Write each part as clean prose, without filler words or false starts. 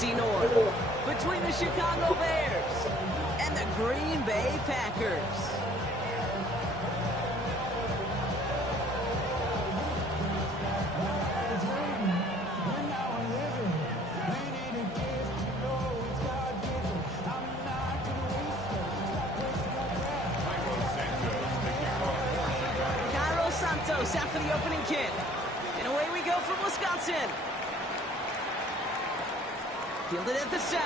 NFC North between the Chicago Bears and the Green Bay Packers. Santos out for the opening kick. And away we go from Wisconsin. Fielded at the 7.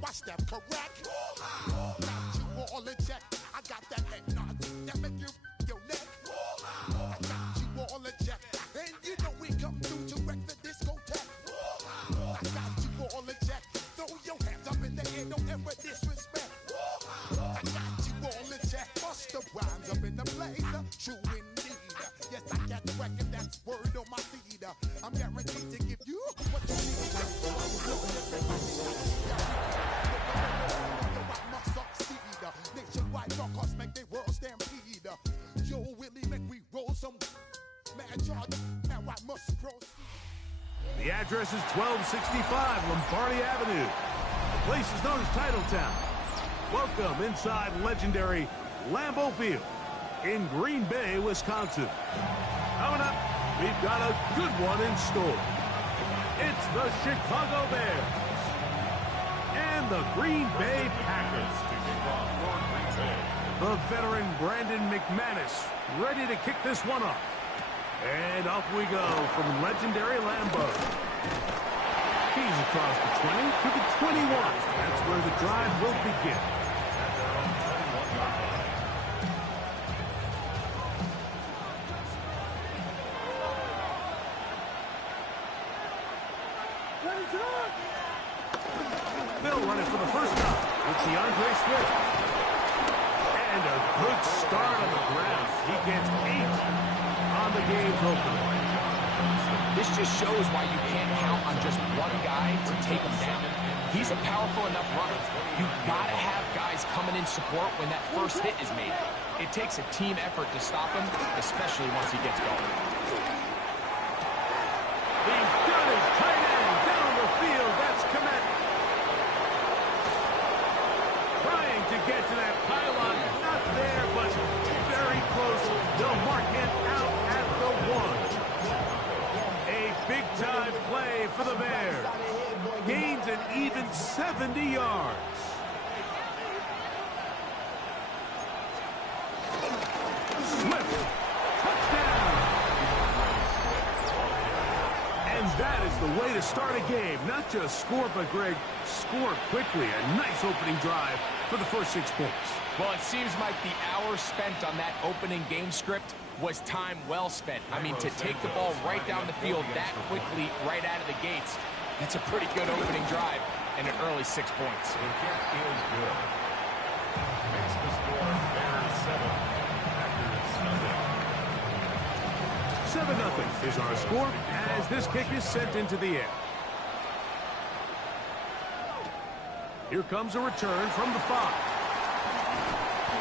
I step correct. Got you all in check. I got that head nod that make you your neck. I got you all in check. And you know we come through to wreck the discotheque. I got you all in check. Throw your hands up in the air, don't ever disrespect. I got you all in check. Bust the rhymes up in the blazer. True indeed. Yes, I got the record, that's word on my feed. I'm guaranteed to give you what you need. Nationwide broadcast make they world stampede. Yo, Willie, make we roll some mad charge. Now I must proceed. The address is 1265 Lombardi Avenue. The place is known as Titletown. Welcome inside legendary Lambeau Field in Green Bay, Wisconsin. Coming up, we've got a good one in store. It's the Chicago Bears and the Green Bay Packers. The veteran Brandon McManus ready to kick this one off. And off we go from legendary Lambeau. He's across the 20 to the 21. That's where the drive will begin. They'll run it for the first time with DeAndre Swift. And a good start on the ground. He gets 8 on the game's opener. This just shows why you can't count on just one guy to take him down. He's a powerful enough runner. You've got to have guys coming in support when that first hit is made. It takes a team effort to stop him, especially once he gets going. He's got his tight end down the field. That's Kmet. Trying to get to that pylon. Not there, but very close. They'll mark him out at the 1. A big-time play for the Bears. Gains an even 70 yards. Swift. Touchdown. And that is the way to start a game. Not just score, but, Greg, score quickly. A nice opening drive for the first 6 points. Well, it seems like the hour spent on that opening game script was time well spent. I mean, to take the ball right down the field that quickly, right out of the gates, that's a pretty good opening drive and an early 6 points. The kick is good. Makes the score Bears 7, Packers 7-0 nothing. is our score as this kick is sent into the air. Here comes a return from the 5.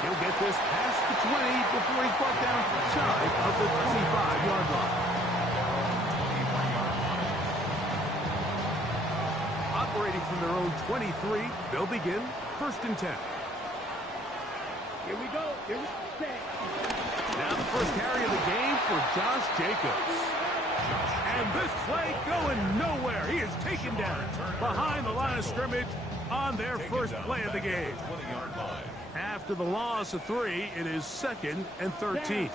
He'll get this past the 20 before he's brought down shy of the 25-yard line. Operating from their own 23, they'll begin 1st and 10. Here we go. Here we go. Now the first carry of the game for Josh Jacobs. And this play going nowhere. He is taken down behind the line of scrimmage on their first play of the game. After the loss of 3, it is 2nd and 13.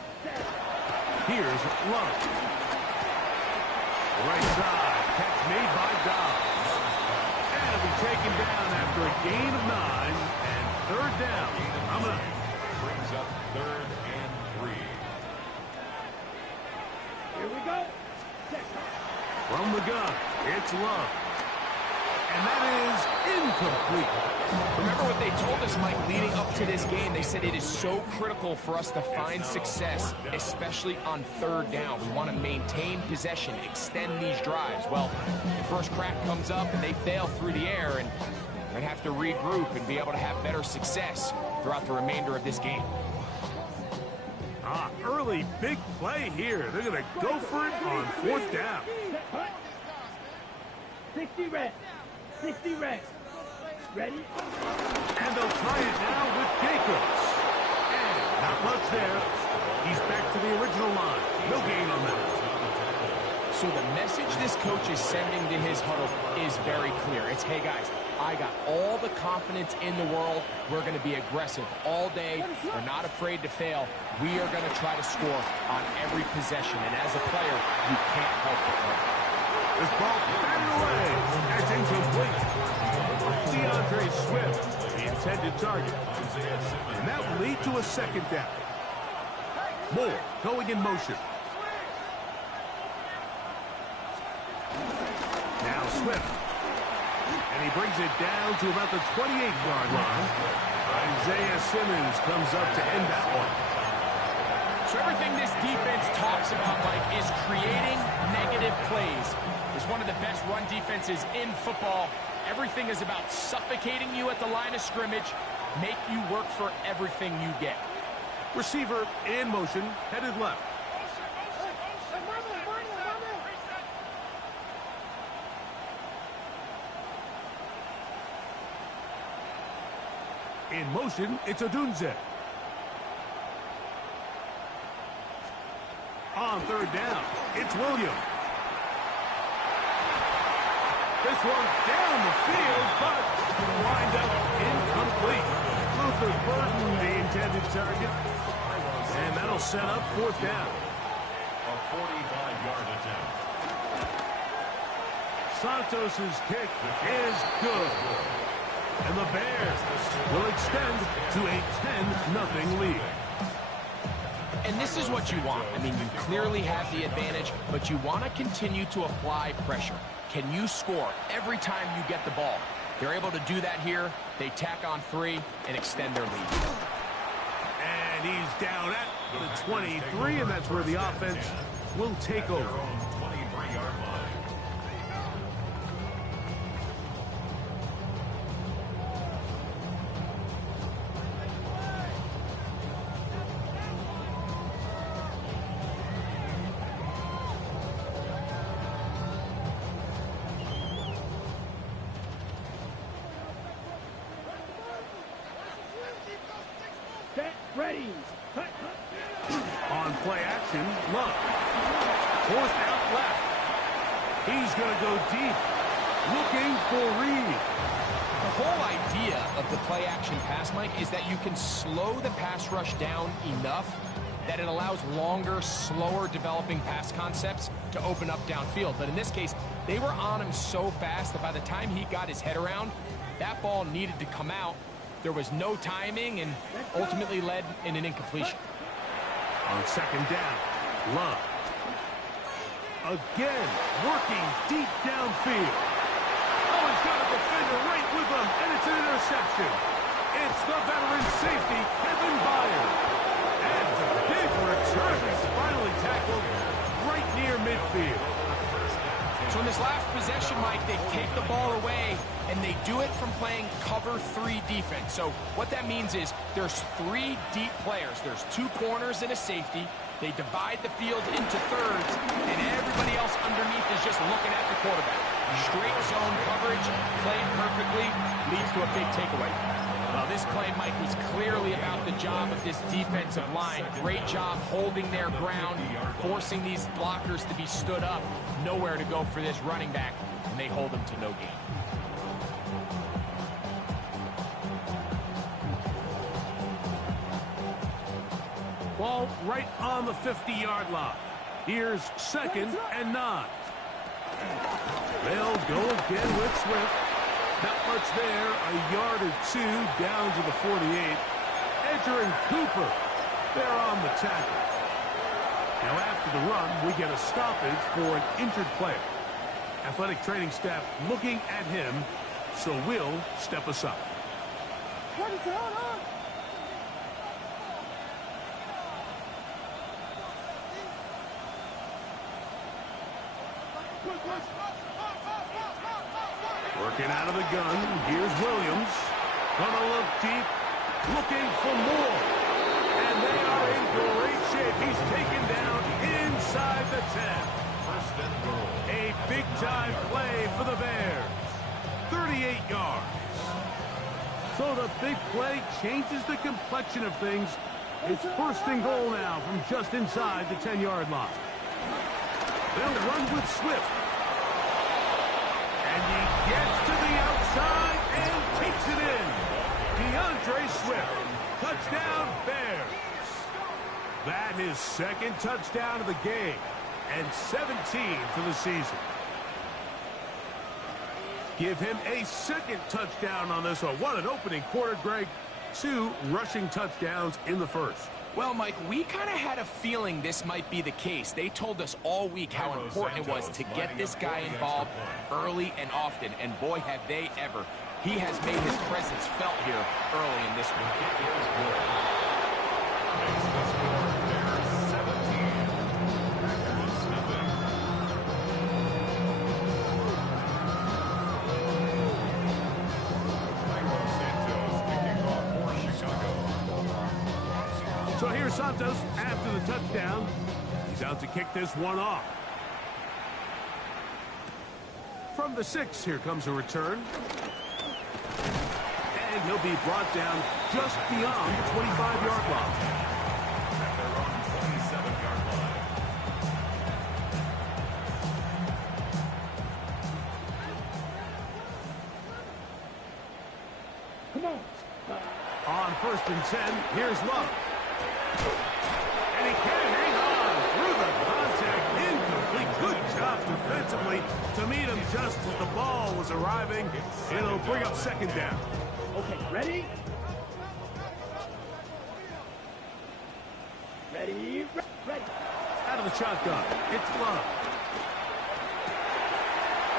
Here's Love. Right side, catch made by Dobbs. And it'll be taken down after a gain of 9 and 3rd down. Coming up. Brings up 3rd and 3. Here we go. From the gun, it's Love. And that is incomplete. Remember what they told us, Mike, leading up to this game. They said it is so critical for us to find success, especially on third down. We want to maintain possession, extend these drives. Well, the first crack comes up and they fail through the air, and we're going to have to regroup and be able to have better success throughout the remainder of this game. Early big play here. They're going to go for it on fourth down. 60 red. 60 red. Ready? And they'll try it now with Jacobs. And not much there. He's back to the original line. No gain on that. So the message this coach is sending to his huddle is very clear. It's, hey guys, I got all the confidence in the world. We're going to be aggressive all day. We're not afraid to fail. We are going to try to score on every possession. And as a player, you can't help but win. This ball batted away. That's incomplete. DeAndre Swift, the intended target. And that will lead to a second down. Moore going in motion. Now Swift. And he brings it down to about the 28-yard line. Isaiah Simmons comes up to end that one. So everything this defense talks about, Mike, is creating negative plays. It's one of the best run defenses in football. Everything is about suffocating you at the line of scrimmage, make you work for everything you get. Receiver in motion, headed left. In motion, it's Odunze. On third down, it's Williams. This one down the field, but wind up incomplete. Luther Burton, the intended target. And that'll set up fourth down. A 45-yard attempt. Santos' kick is good. And the Bears will extend to a 10-0 lead. And this is what you want. I mean, you clearly have the advantage, but you want to continue to apply pressure. Can you score every time you get the ball? They're able to do that here. They tack on 3 and extend their lead. And he's down at the 23, and that's where the offense will take over. 23-yard line. Set. Ready. On play action, Love. Fourth out left. He's going to go deep. Looking for Reed. The whole idea of the play action pass, Mike, is that you can slow the pass rush down enough that it allows longer, slower developing pass concepts to open up downfield. But in this case, they were on him so fast that by the time he got his head around, that ball needed to come out. There was no timing and ultimately led in an incompletion. On second down, Love. Again, working deep downfield. Oh, he's got a defender right with him, and it's an interception. It's the veteran safety, Kevin Byard. And a big return is finally tackled right near midfield. So in this last possession, Mike, they take the ball away, and they do it from playing cover 3 defense. So what that means is there's 3 deep players. There's 2 corners and a safety. They divide the field into thirds, and everybody else underneath is just looking at the quarterback. Straight zone coverage, played perfectly, leads to a big takeaway. Well, this play, Mike, was clearly about the job of this defensive line. Great job holding their ground, forcing these blockers to be stood up. Nowhere to go for this running back, and they hold him to no gain. Ball right on the 50-yard line. Here's second and 9. They'll go again with Swift. Not much there, a yard or 2 down to the 48. Edger and Cooper, they're on the tackle. Now after the run, we get a stoppage for an injured player. Athletic training staff looking at him, so we'll step aside. Working out of the gun, here's Williams. Gonna look deep, looking for more. And they are in great shape. He's taken down inside the 10. First and goal. A big-time play for the Bears. 38 yards. So the big play changes the complexion of things. It's first and goal now from just inside the 10-yard line. They'll run with Swift. And he gets to the outside and takes it in. DeAndre Swift. Touchdown, Bears. That is second touchdown of the game. And 17 for the season. Give him a second touchdown on this one. What an opening quarter, Greg. 2 rushing touchdowns in the first. Well, Mike, we kind of had a feeling this might be the case. They told us all week how important it was to get this guy involved early and often. And boy, have they ever. He has made his presence felt here early in this one. So here's Santos after the touchdown. He's out to kick this one off. From the 6, here comes a return. And he'll be brought down just beyond the 25-yard line. At their own 27-yard line. Come on. On first and 10, here's Love. And he can't hang on through the contact. Incomplete. Good job defensively to meet him just as the ball was arriving. It'll bring up second down. Okay, ready? Ready? Ready. Out of the shotgun, it's Love.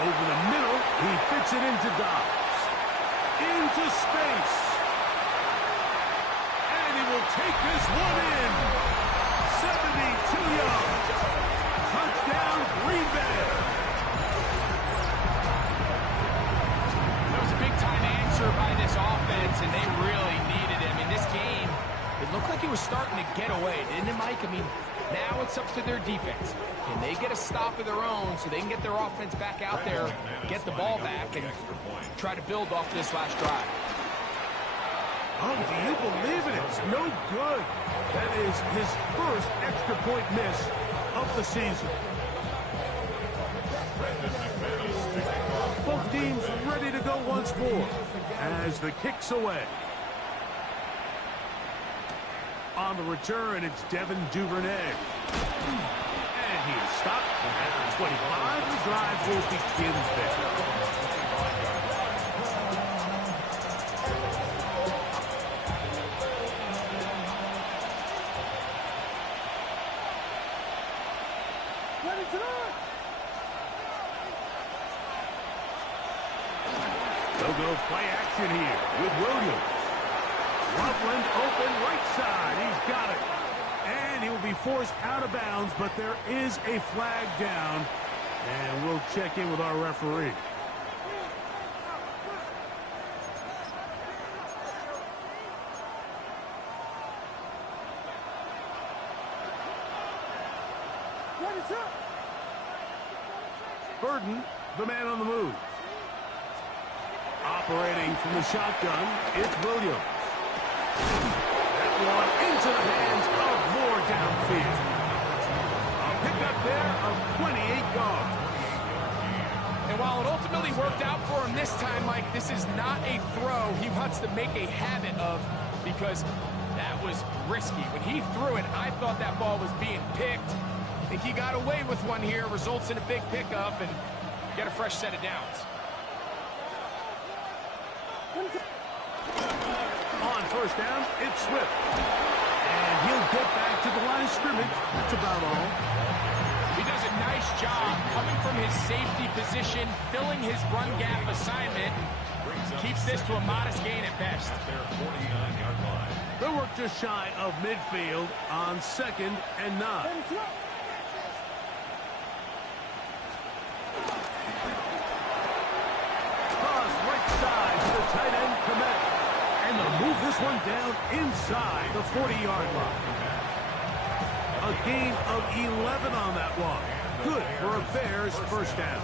Over the middle, he fits it into Dobbs. Into space. And he will take this one in. 72 yards. Touchdown, Green Bay. That was a big-time answer by this offense, and they really needed him. In this game, it looked like it was starting to get away, didn't it, Mike? I mean, now it's up to their defense. Can they get a stop of their own so they can get their offense back out there, get the ball back, and try to build off this last drive? Oh, do you believe it? It's no good. That is his first extra point miss of the season. Both teams ready to go once more as the kick's away. On the return, it's Devin Duvernay. And he is stopped at the 25. The drive will begin there. They'll go play action here with Williams. Loveland open right side. He's got it. And he will be forced out of bounds, but there is a flag down. And we'll check in with our referee. Burden, the man on the move. Operating from the shotgun, it's Williams. That one into the hands of Moore downfield. A pickup there of 28 yards. And while it ultimately worked out for him this time, Mike, this is not a throw he wants to make a habit of because that was risky. When he threw it, I thought that ball was being picked. I think he got away with one here, results in a big pickup, and get a fresh set of downs. On first down, it's Swift. And he'll get back to the line of scrimmage. That's about all. He does a nice job coming from his safety position, filling his run gap assignment. Keeps this to a modest gain at best. They work just shy of midfield on 2nd and 9. Cross right side to the tight end, Kmet. And they'll move this one down inside the 40-yard line. A gain of 11 on that one. Good for a Bears first down.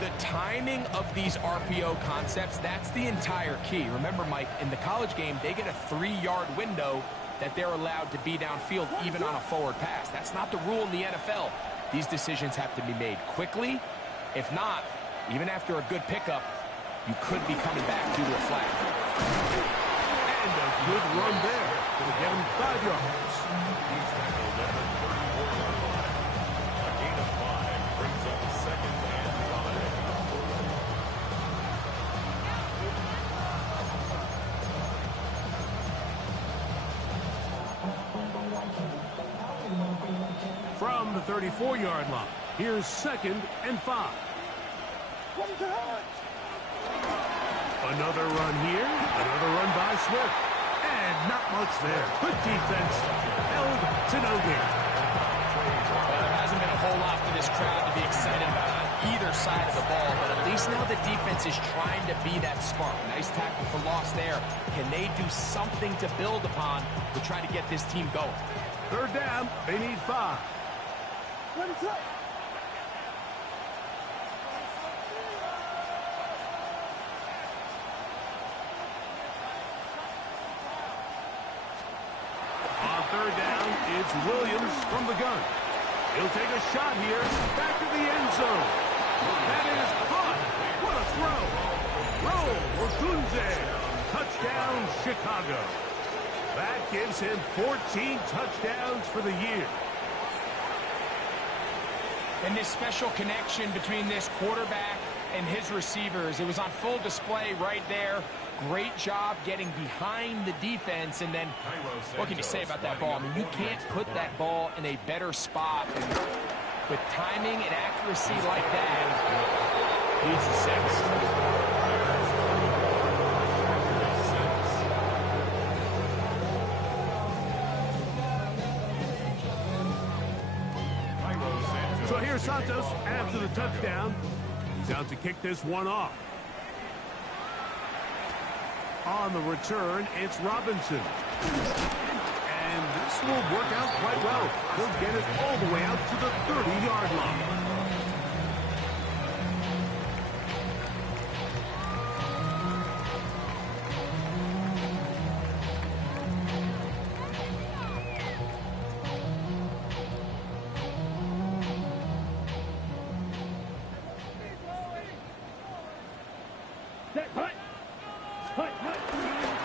The timing of these RPO concepts, that's the entire key. Remember, Mike, in the college game, they get a 3-yard window that they're allowed to be downfield even on a forward pass. That's not the rule in the NFL. These decisions have to be made quickly. If not, even after a good pickup, you could be coming back due to a flag. And a good run there. Going to get him 5 yards. He's tackled at the 34-yard line. A gain of 5 brings up 2nd and 5. From the 34-yard line, here's 2nd and 5. Another run here, another run by Swift. And not much there. Good defense, held to no gain. Well, there hasn't been a whole lot for this crowd to be excited about on either side of the ball, but at least now the defense is trying to be that smart. Nice tackle for loss there. Can they do something to build upon to try to get this team going? 3rd down, they need 5. On 3rd down, it's Williams from the gun. He'll take a shot here, back to the end zone. That is caught. What a throw. Roll, Ogunze. Touchdown, Chicago. That gives him 14 touchdowns for the year. And this special connection between this quarterback and his receivers, it was on full display right there. Great job getting behind the defense. And then, what can you say about that ball? I mean, you can't put that ball in a better spot. And with timing and accuracy like that, leads to 6. So here's Santos after the touchdown. He's out to kick this one off. On the return, it's Robinson. And this will work out quite well. He'll get it all the way out to the 30-yard line.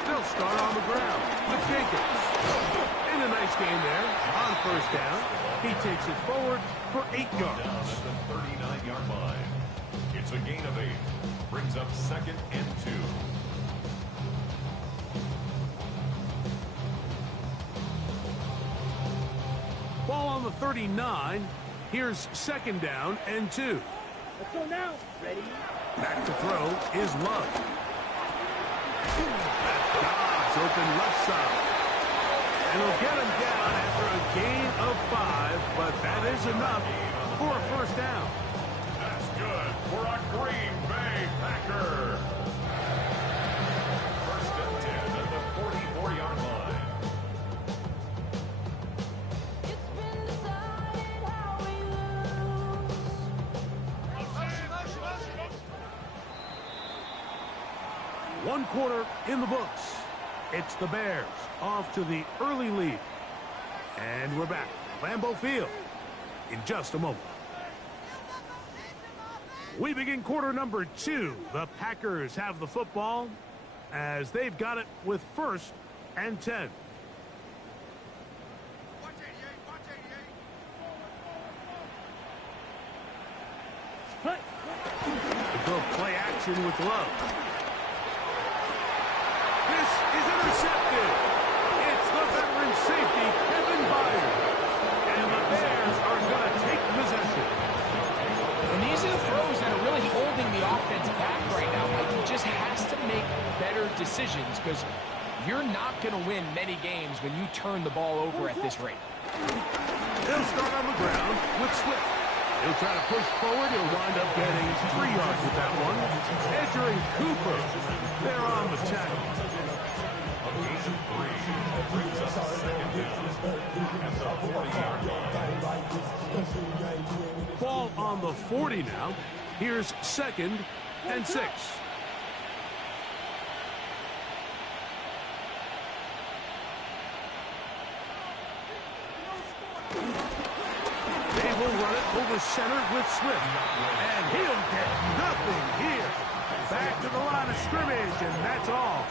They'll start on the ground with Jenkins. And a nice gain there on 1st down. He takes it forward for 8 yards. Down at the 39-yard line. It's a gain of 8. Brings up 2nd and 2. Ball on the 39. Here's 2nd down and 2. Let's go now. Ready? Back to throw is Love. Dobbs open left side. And he'll get him down after a gain of 5, but that is enough for a 1st down. That's good for a Green Bay Packer. 1st and 10 at the 44-yard line. It's been decided how we lose. 1 quarter in the books. It's the Bears off to the early lead. And we're back. Lambeau Field in just a moment. We begin quarter number 2. The Packers have the football as they've got it with 1st and 10. They go play action with Love. This is intercepted. It's the veteran safety, Kevin Byard. And the Bears are going to take possession. And these are the throws that are really holding the offense back right now. Like, he just has to make better decisions because you're not going to win many games when you turn the ball over at this rate. He'll start on the ground with Swift. He'll try to push forward. He'll wind up getting 3 yards with that one. Edger and Cooper, they're on the tackle. A gain of 3. That brings up second down at the 40-yard line. Ball on the 40 now. Here's 2nd and 6. They will run it over center with Swift. And he'll get nothing here. Back to the line of scrimmage, and that's all.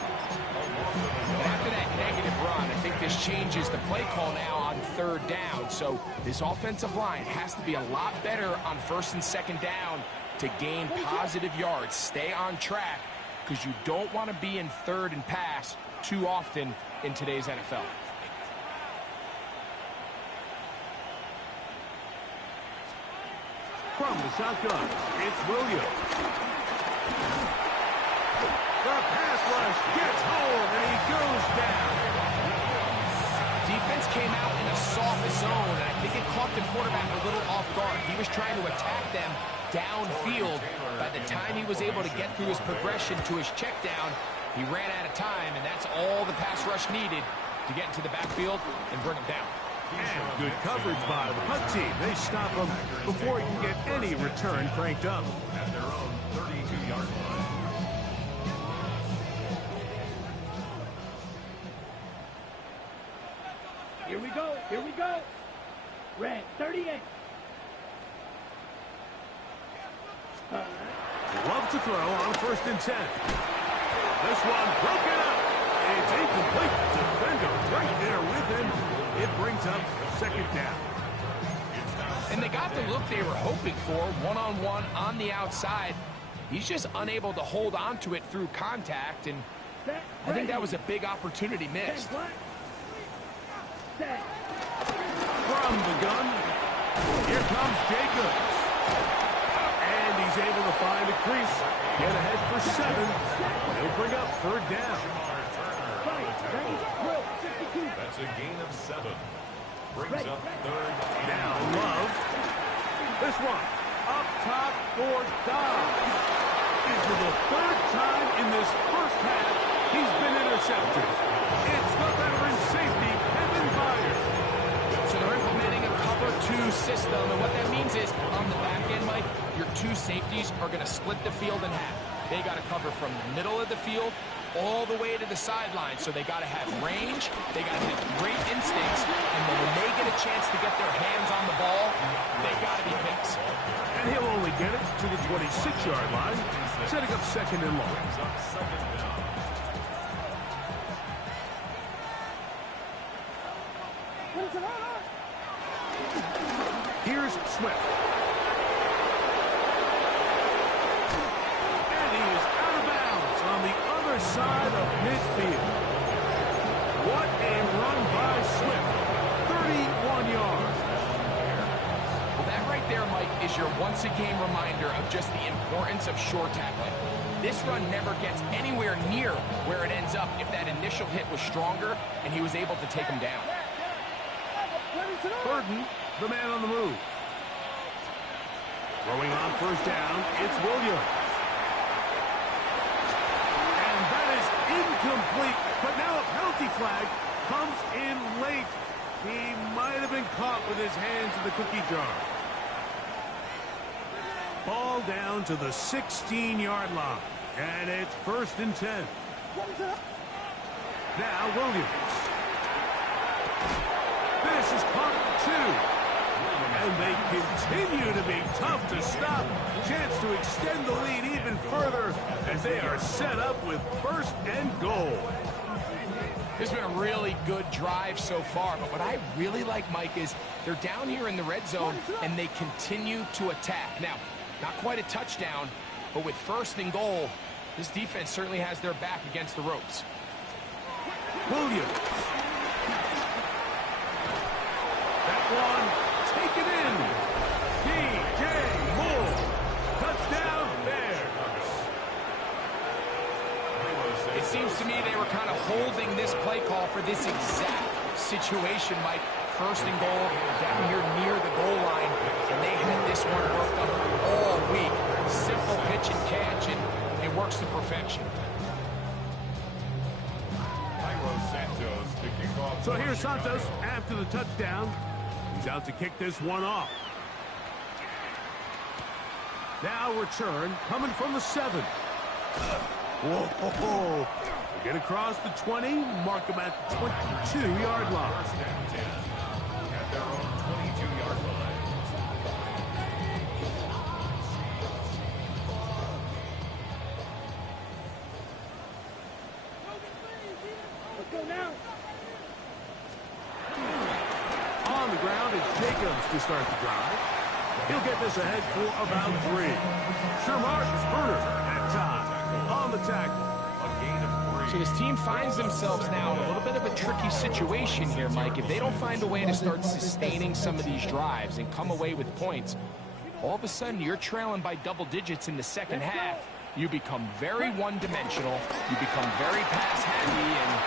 After that negative run, I think this changes the play call now on 3rd down. So this offensive line has to be a lot better on 1st and 2nd down to gain positive yards. Stay on track because you don't want to be in 3rd and pass too often in today's NFL. From the shotgun, it's Williams. The pass rush gets home, and he goes down. Defense came out in a soft zone, and I think it caught the quarterback a little off guard. He was trying to attack them downfield. By the time he was able to get through his progression to his check down, he ran out of time, and that's all the pass rush needed to get into the backfield and bring him down. And good coverage by the punt team. They stop him before he can get any return cranked up. At their own 32-yard line. Here we go. Here we go. Red 38. Love to throw on 1st and 10. This one broken up. It's incomplete. Defender right there with him. It brings up 2nd down. And they got the look they were hoping for, one-on-one on the outside. He's just unable to hold on to it through contact, and I think that was a big opportunity missed. From the gun, here comes Jacobs. And he's able to find a crease, get ahead for 7. He'll bring up 3rd down. That's a gain of 7. Brings up 3rd and Now Love. This one up top for Dobbs. This is the 3rd time in this first half he's been intercepted. It's the veteran safety, Kevin Byers. So they're implementing a cover 2 system, and what that means is on the back end, Mike, your 2 safeties are going to split the field in half. They got to cover from the middle of the field all the way to the sideline. So they got to have range, they got to have great instincts, and then when they get a chance to get their hands on the ball, they got to be picks. And he'll only get it to the 26-yard line, setting up 2nd and long. brings up 2nd down. Here's Swift. And he is out of bounds on the other side of midfield. What a run by Swift. 31 yards. Well, that right there, Mike, is your once-a-game reminder of just the importance of short tackling. This run never gets anywhere near where it ends up if that initial hit was stronger and he was able to take him down. Burden, the man on the move. Throwing on 1st down, it's Williams. And that is incomplete, but now a penalty flag comes in late. He might have been caught with his hands in the cookie jar. Ball down to the 16-yard line, and it's 1st and 10. Now Williams. This is caught 2. And they continue to be tough to stop. Chance to extend the lead even further as they are set up with 1st and goal. This has been a really good drive so far, but what I really like, Mike, is they're down here in the red zone and they continue to attack. Now, not quite a touchdown, but with 1st and goal, this defense certainly has their back against the ropes. Williams. That one it in. DJ Moore. Touchdown, Bears. It seems to me they were kind of holding this play call for this exact situation, Mike. First and goal, down here near the goal line, and they had this one worked up all week. Simple pitch and catch, and it works to perfection. Santos to kick off. So here's Santos after the touchdown. He's out to kick this one off. Now return coming from the 7. Whoa. They get across the 20, mark them at the 22-yard line. First and 10 at their own 22-yard line. Let's go now. On the ground, it's Jacobs to start the drive. He'll get this ahead for about 3. Shermark Spurner at time on the tackle. A gain of 3. So this team finds themselves now in a little bit of a tricky situation here, Mike. If they don't find a way to start sustaining some of these drives and come away with points, all of a sudden you're trailing by double digits in the second half. You become very one-dimensional. You become very pass-happy, and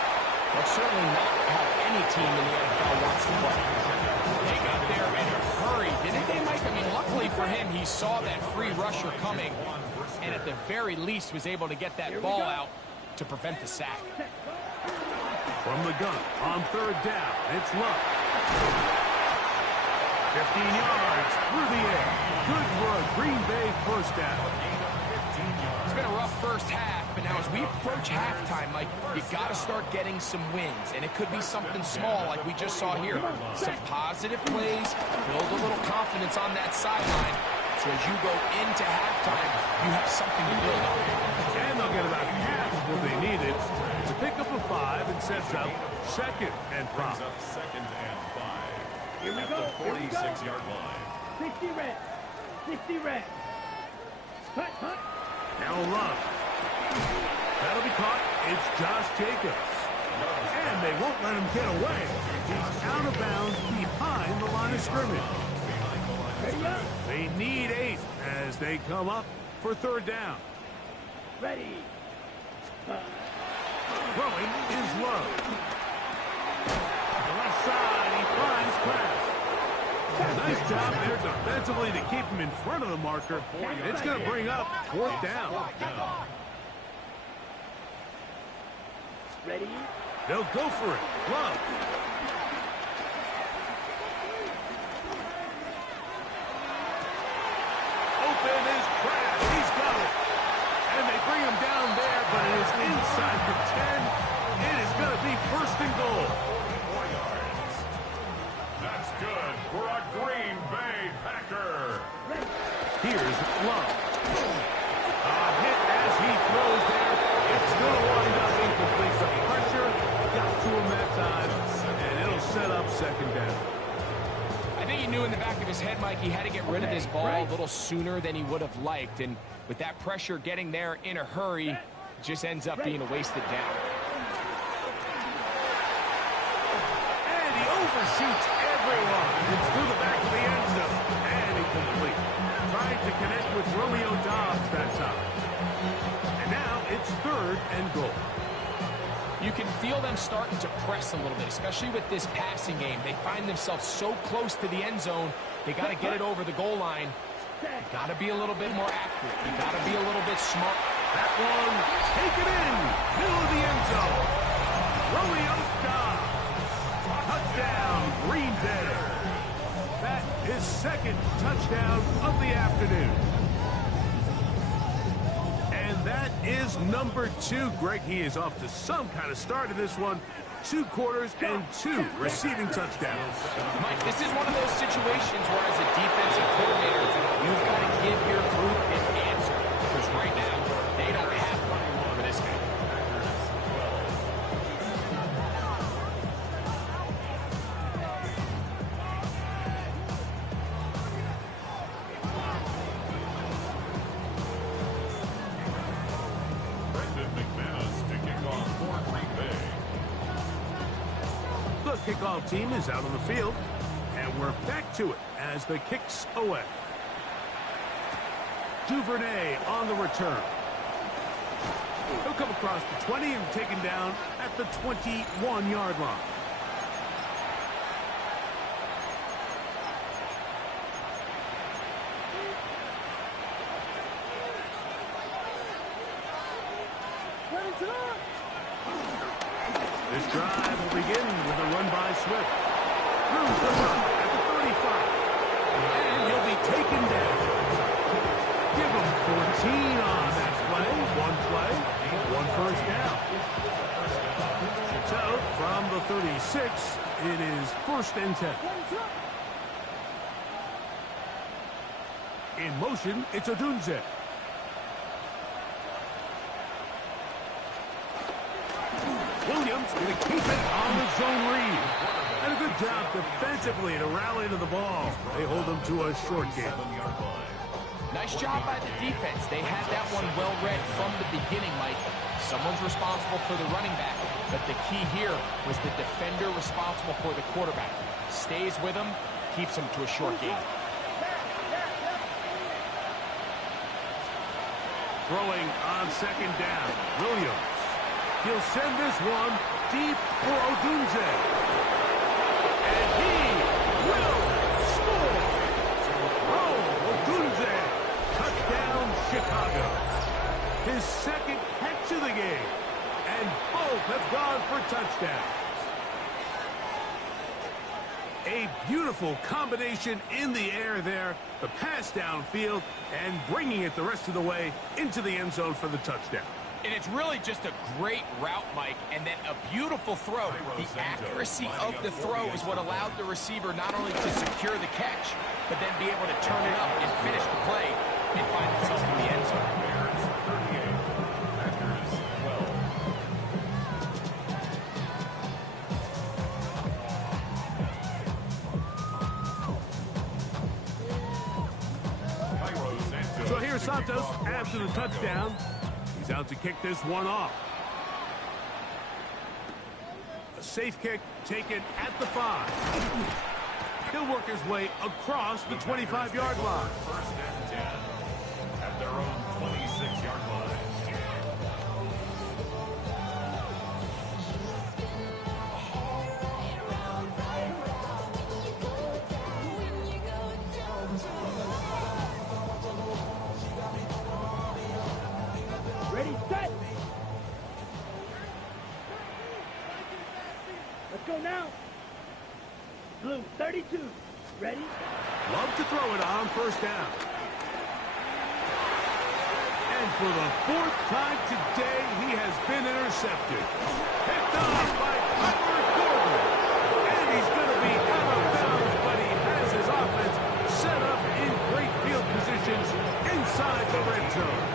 that's certainly not how any team in the NFL wants to play. They got there in a hurry, didn't they, Mike? I mean, luckily for him, he saw that free rusher coming, and at the very least was able to get that ball out to prevent the sack. From the gun on third down, it's Luck. 15 yards through the air. Good for a Green Bay first down. It's been a rough first half, but now as we approach halftime, Mike, you got to start getting some wins, and it could be something small like we just saw here. Some positive plays, build a little confidence on that sideline, so as you go into halftime, you have something to build on. And they'll get about half of what they needed to pick up a 5 and sets up second and 5. Brings up second and 5 Here we at go. the Here we go. 46-yard line. 60 red. 60 red. Cut, cut. Now Luck. That'll be caught. It's Josh Jacobs. And they won't let him get away. He's out of bounds behind the line of scrimmage. Ready up. They need 8 as they come up for third down. Ready. Throwing is Love. The left side, he finds Kraft. Nice job there defensively to keep him in front of the marker. It's going to bring up fourth down. Ready. They'll go for it. Love. Open is Kraft. He's got it. And they bring him down there, but it is inside the 10. It is going to be first and goal. 4 yards. That's good for a Green Bay Packer. Here's Love. A hit as he throws there. It's going to wind up incomplete. Some pressure got to him that time, and it'll set up second down. I think he knew in the back of his head, Mike, he had to get rid of this ball a little sooner than he would have liked. And with that pressure getting there in a hurry, it just ends up being a wasted down. And he overshoots everyone. It's through the back of the end zone. And incomplete. Trying to connect with Romeo Dobbs that time. And now it's third and goal. You can feel them starting to press a little bit, especially with this passing game. They find themselves so close to the end zone, they got to get it over the goal line. You got to be a little bit more accurate. You got to be a little bit smart. That one, take it in, middle of the end zone. Romeo Dobbs. Touchdown, Green Bay. That is second touchdown of the afternoon. And that is number 2. Greg, he is off to some kind of start in this one. 2 quarters and 2 receiving touchdowns. Mike, this is one of those situations where as a defensive coordinator, you've got to give your group an answer. Because right now, they don't have one for this game. Brendan McManus to kick off for Green Bay. The kickoff team is out on the field, and we're back to it as the kick's away. Duvernay on the return. He'll come across the 20 and taken down at the 21-yard line. This drive will begin with a run by Swift. Room to run at the 35. And he'll be taken down. Give him 14 on that play. One play, one first down. So, from the 36, it is 1st and 10. In motion, it's Odunze. Williams going to keep it on the zone read. And a good job defensively to rally to the ball. They hold them to a short game. Nice job by the defense. They had that one well read from the beginning, Mike. Someone's responsible for the running back, but the key here was the defender responsible for the quarterback. Stays with him, keeps him to a short game. Throwing on 2nd down, Williams. He'll send this one deep for Odunze. And he will score. Oh, Odunze. Touchdown, Chicago. His 2nd catch of the game. And both have gone for touchdowns. A beautiful combination in the air there. The pass downfield and bringing it the rest of the way into the end zone for the touchdown. And it's really just a great route, Mike, and then a beautiful throw. The accuracy of the throw is what allowed the receiver not only to secure the catch, but then be able to turn it up and finish the play and find himself in the end zone. Bears 38, Packers 12. So here's Santos after the touchdown. He's out to kick this one off. A safe kick taken at the 5. He'll work his way across the 25-yard line. 1st and 10 at their own 26-yard line. Ready, set. Let's go now. Blue, 32. Ready? Love to throw it on 1st down. And for the 4th time today, he has been intercepted. Picked off by Tyler Gordon. And he's going to be out of bounds, but he has his offense set up in great field positions inside the red zone.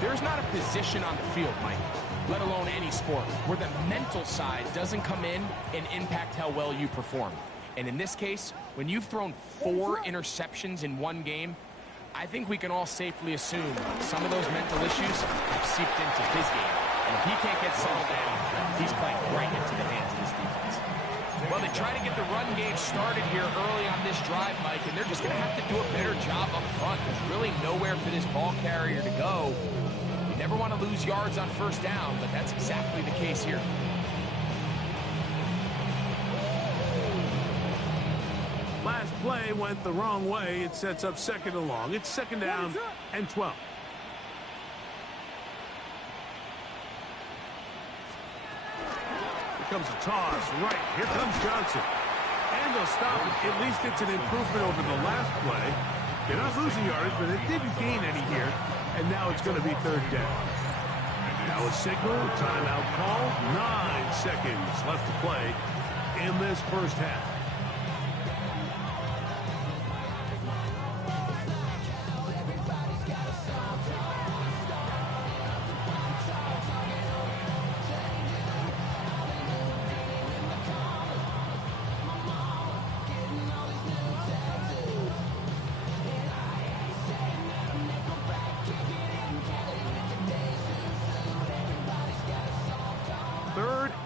There's not a position on the field, Mike, let alone any sport, where the mental side doesn't come in and impact how well you perform. And in this case, when you've thrown 4 interceptions in one game, I think we can all safely assume some of those mental issues have seeped into his game. And if he can't get settled down, he's playing right into the hands of this defense. Well, they try to get the run game started here early on this drive, Mike, and they're just going to have to do a better job up front. There's really nowhere for this ball carrier to go. You never want to lose yards on 1st down, but that's exactly the case here. Last play went the wrong way. It sets up 2nd and long. It's 2nd down and 12. Here comes a toss. Right. Here comes Johnson. And they'll stop it. At least it's an improvement over the last play. They're not losing yards, but it didn't gain any here. And now it's going to be 3rd down. Now a signal. Timeout call. 9 seconds left to play in this 1st half.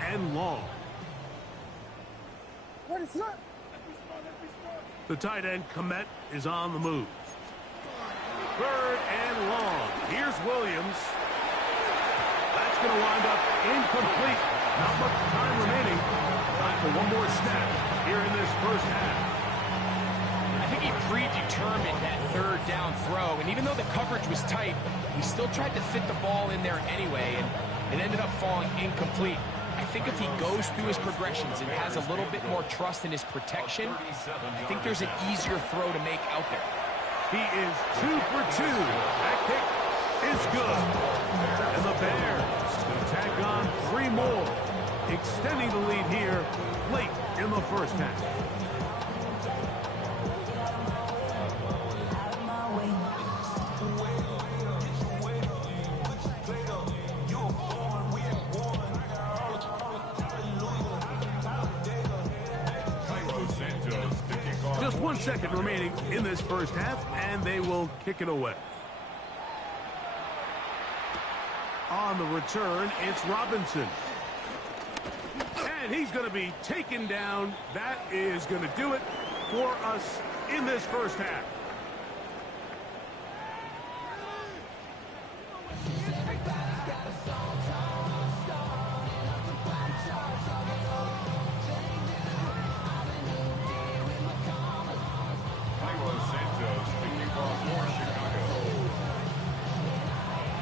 And long. What is up? The tight end, Komet, is on the move. 3rd and long. Here's Williams. That's going to wind up incomplete. Not much time remaining. Time for one more snap here in this first half. I think he predetermined that 3rd down throw, and even though the coverage was tight, he still tried to fit the ball in there anyway, and it ended up falling incomplete. I think if he goes through his progressions and has a little bit more trust in his protection, I think there's an easier throw to make out there. He is 2 for 2. That kick is good. And the Bears will tack on 3 more, extending the lead here late in the first half. Just 1 second remaining in this first half, and they will kick it away. On the return, it's Robinson. And he's going to be taken down. That is going to do it for us in this first half.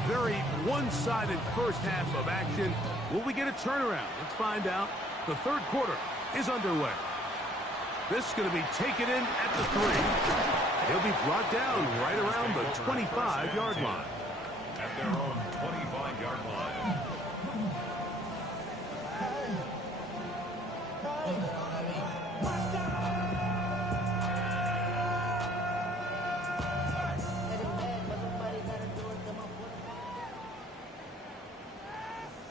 Very one-sided first half of action. Will we get a turnaround? Let's find out. The 3rd quarter is underway. This is going to be taken in at the 3. He'll be brought down right around the 25-yard line. At their own 25-yard line.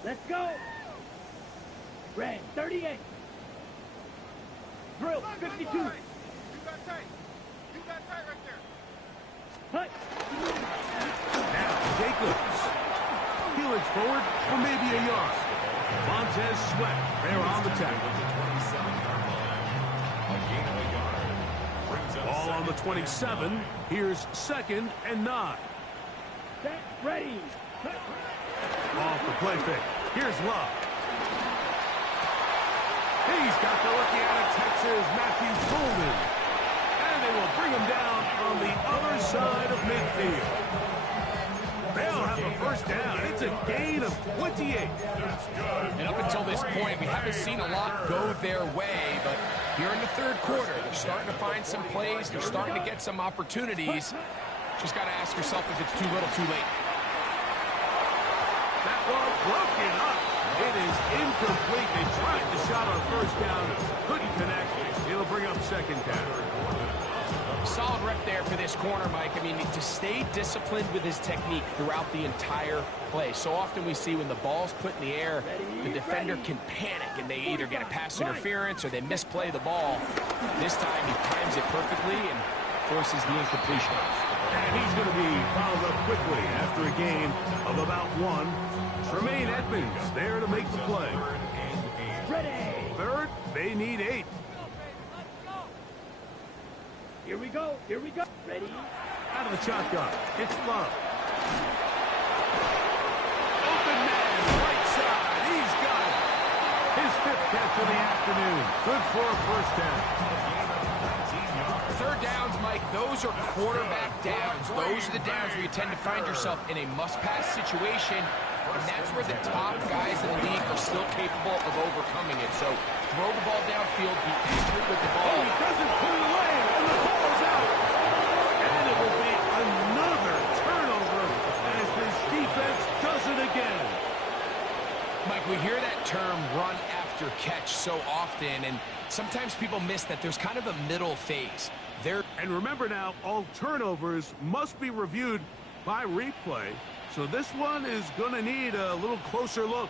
Let's go. Red 38. Drill 52. You got tight. You got tight right there. Hut. Now, Jacobs. Helix forward for maybe a yard. Montez Sweat there on the tackle. Ball on the 27. Here's 2nd and 9. Set. Ready. Off the play fake. Here's Love. He's got the rookie out of Texas, Matthew Golden. And they will bring him down on the other side of midfield. They'll have a first down. It's a gain of 28. That's good. And up until this point, we haven't seen a lot go their way, but here in the 3rd quarter, they're starting to find some plays. They're starting to get some opportunities. Just got to ask yourself if it's too little, too late. That ball broken up. It is incomplete. They tried the shot on first down. Couldn't connect. It'll bring up 2nd down. Solid rep there for this corner, Mike. I mean, to stay disciplined with his technique throughout the entire play. So often we see when the ball's put in the air, the defender can panic and they either get a pass interference or they misplay the ball. This time he times it perfectly and forces the incompletion. And he's going to be fouled up quickly after a gain of about 1. Tremaine Edmonds there to make the play. Ready. 3rd, they need 8. Here we go. Here we go. Ready. Out of the shotgun, it's Love. Open man, right side, he's got it. His 5th catch of the afternoon. Good for a first down. 3rd downs, Mike, those are quarterback downs. Those are the downs where you tend to find yourself in a must-pass situation, and that's where the top guys in the league are still capable of overcoming it. So throw the ball downfield, be accurate with the ball. Oh, he doesn't put it away, and the ball is out. And it will be another turnover as this defense does it again. Mike, we hear that term run after catch so often, and sometimes people miss that there's kind of a middle phase. And remember now, all turnovers must be reviewed by replay. So this one is going to need a little closer look.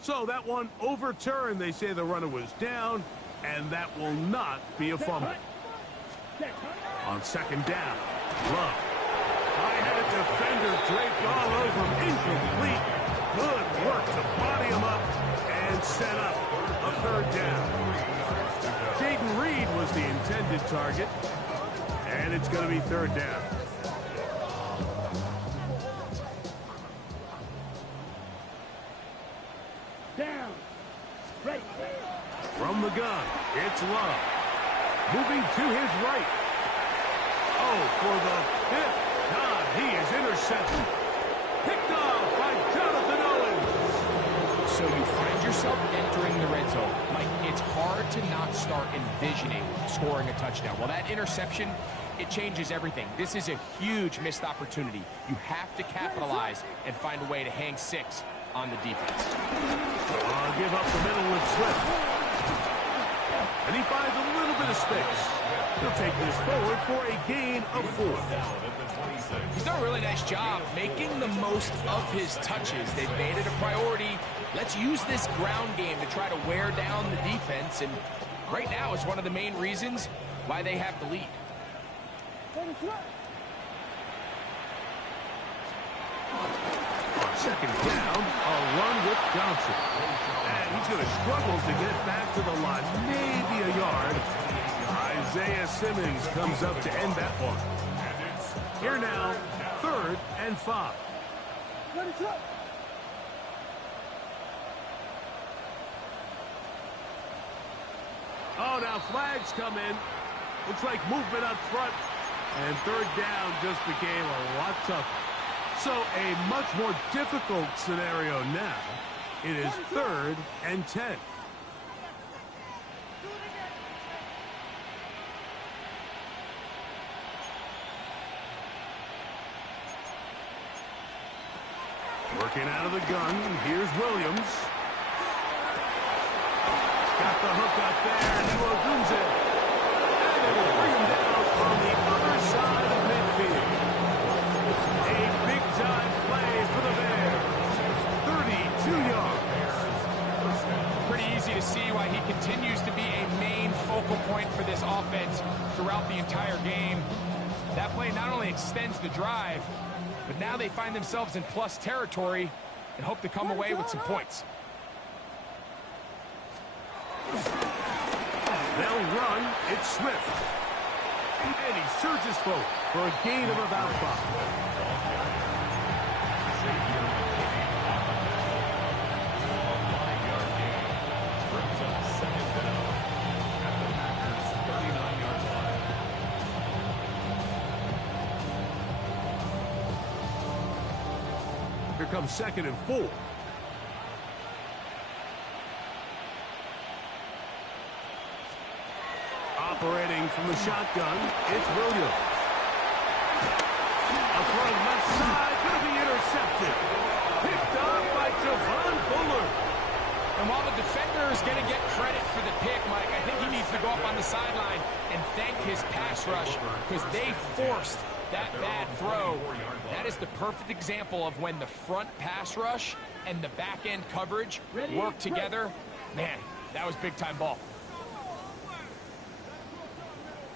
So that one overturned. They say the runner was down, and that will not be a fumble. On 2nd down, Love. I had a defender draped all over him. Incomplete. Good work to body him up and set up a third down. Jaden Reed was the intended target. And it's going to be third down. Down. Right. From the gun, it's Love. Moving to his right. Oh, for the fifth time, he is intercepted. Picked off by Jonathan Owens. So you find yourself entering the red zone. Mike, it's hard to not start envisioning scoring a touchdown. Well, that interception, it changes everything. This is a huge missed opportunity. You have to capitalize and find a way to hang 6 on the defense. Give up the middle with Swift. And he finds a little bit of space. He'll take this forward for a gain of 4. He's done a really nice job making the most of his touches. They've made it a priority. Let's use this ground game to try to wear down the defense. And right now is one of the main reasons why they have the lead. On second down, a run with Johnson. And he's going to struggle to get back to the line. Maybe a yard. Isaiah Simmons comes up to end that one. Here now, 3rd and 5. Oh, now flags come in. Looks like movement up front. And third down just became a lot tougher. So a much more difficult scenario now. It is 3rd and 10. Working out of the gun. Here's Williams. Got the hook up there. Nwogunze. And it will bring him down on the other side of midfield. A big-time play for the Bears. 32 yards. Pretty easy to see why he continues to be a main focal point for this offense throughout the entire game. That play not only extends the drive, but now they find themselves in plus territory and hope to come away with some points. They'll run. It's Swift. And he surges forward for a gain of about 5. Here comes 2nd and 4. Operating from the shotgun, it's Williams. A throw left side, going to be intercepted. Picked off by Javon Bullard. And while the defender is going to get credit for the pick, Mike, I think he needs to go up on the sideline and thank his pass rush because they forced that bad throw. That is the perfect example of when the front pass rush and the back end coverage work together. Man, that was big time ball.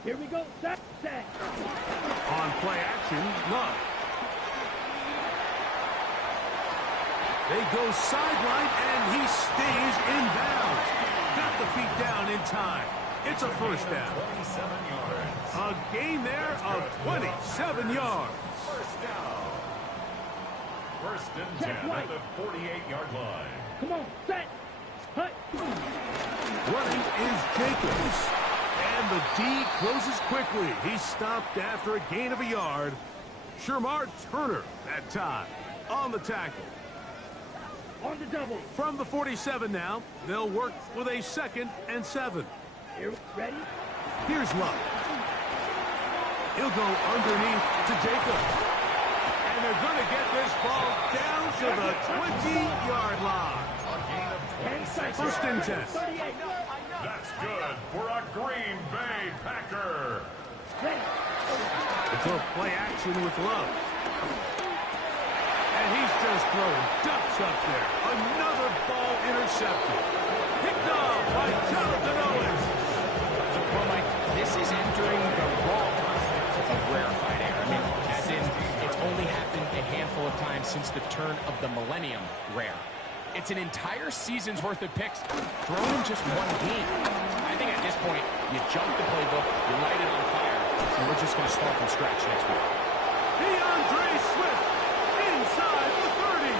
Here we go. Sack. On play action, Love. They go sideline, and he stays in bounds. Got the feet down in time. It's a first down. 27 yards. A gain there of 27 yards. First down. 1st and 10 at the 48-yard line. Come on. Set. Hut. Running is Jacobs. And the D closes quickly. He stopped after a gain of a yard. Shermar Turner that time on the tackle. On the double. From the 47 now, they'll work with a 2nd and 7. Here. Ready. Here's Love. He'll go underneath to Jacobs. And they're going to get this ball down to the 20-yard line. A gain of 26. 1st and 10. 38. That's good for a Green Bay Packer. Ready. It's a play action with Love. And he's just throwing ducks up there. Another ball intercepted. Picked off by Jonathan Owens. Well, Mike, this is entering the wrong of rarefied air. I mean, as in, it's a handful of times since the turn of the millennium rare. It's an entire season's worth of picks thrown in just one game. I think at this point, you jump the playbook, you light it on fire, and we're just going to start from scratch next week. DeAndre Swift inside the 30.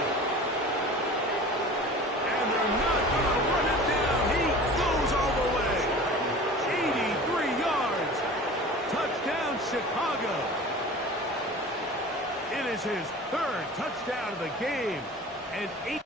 And they're not going to run it down. He goes all the way. 83 yards. Touchdown, Chicago. It is his third touchdown of the game. And 8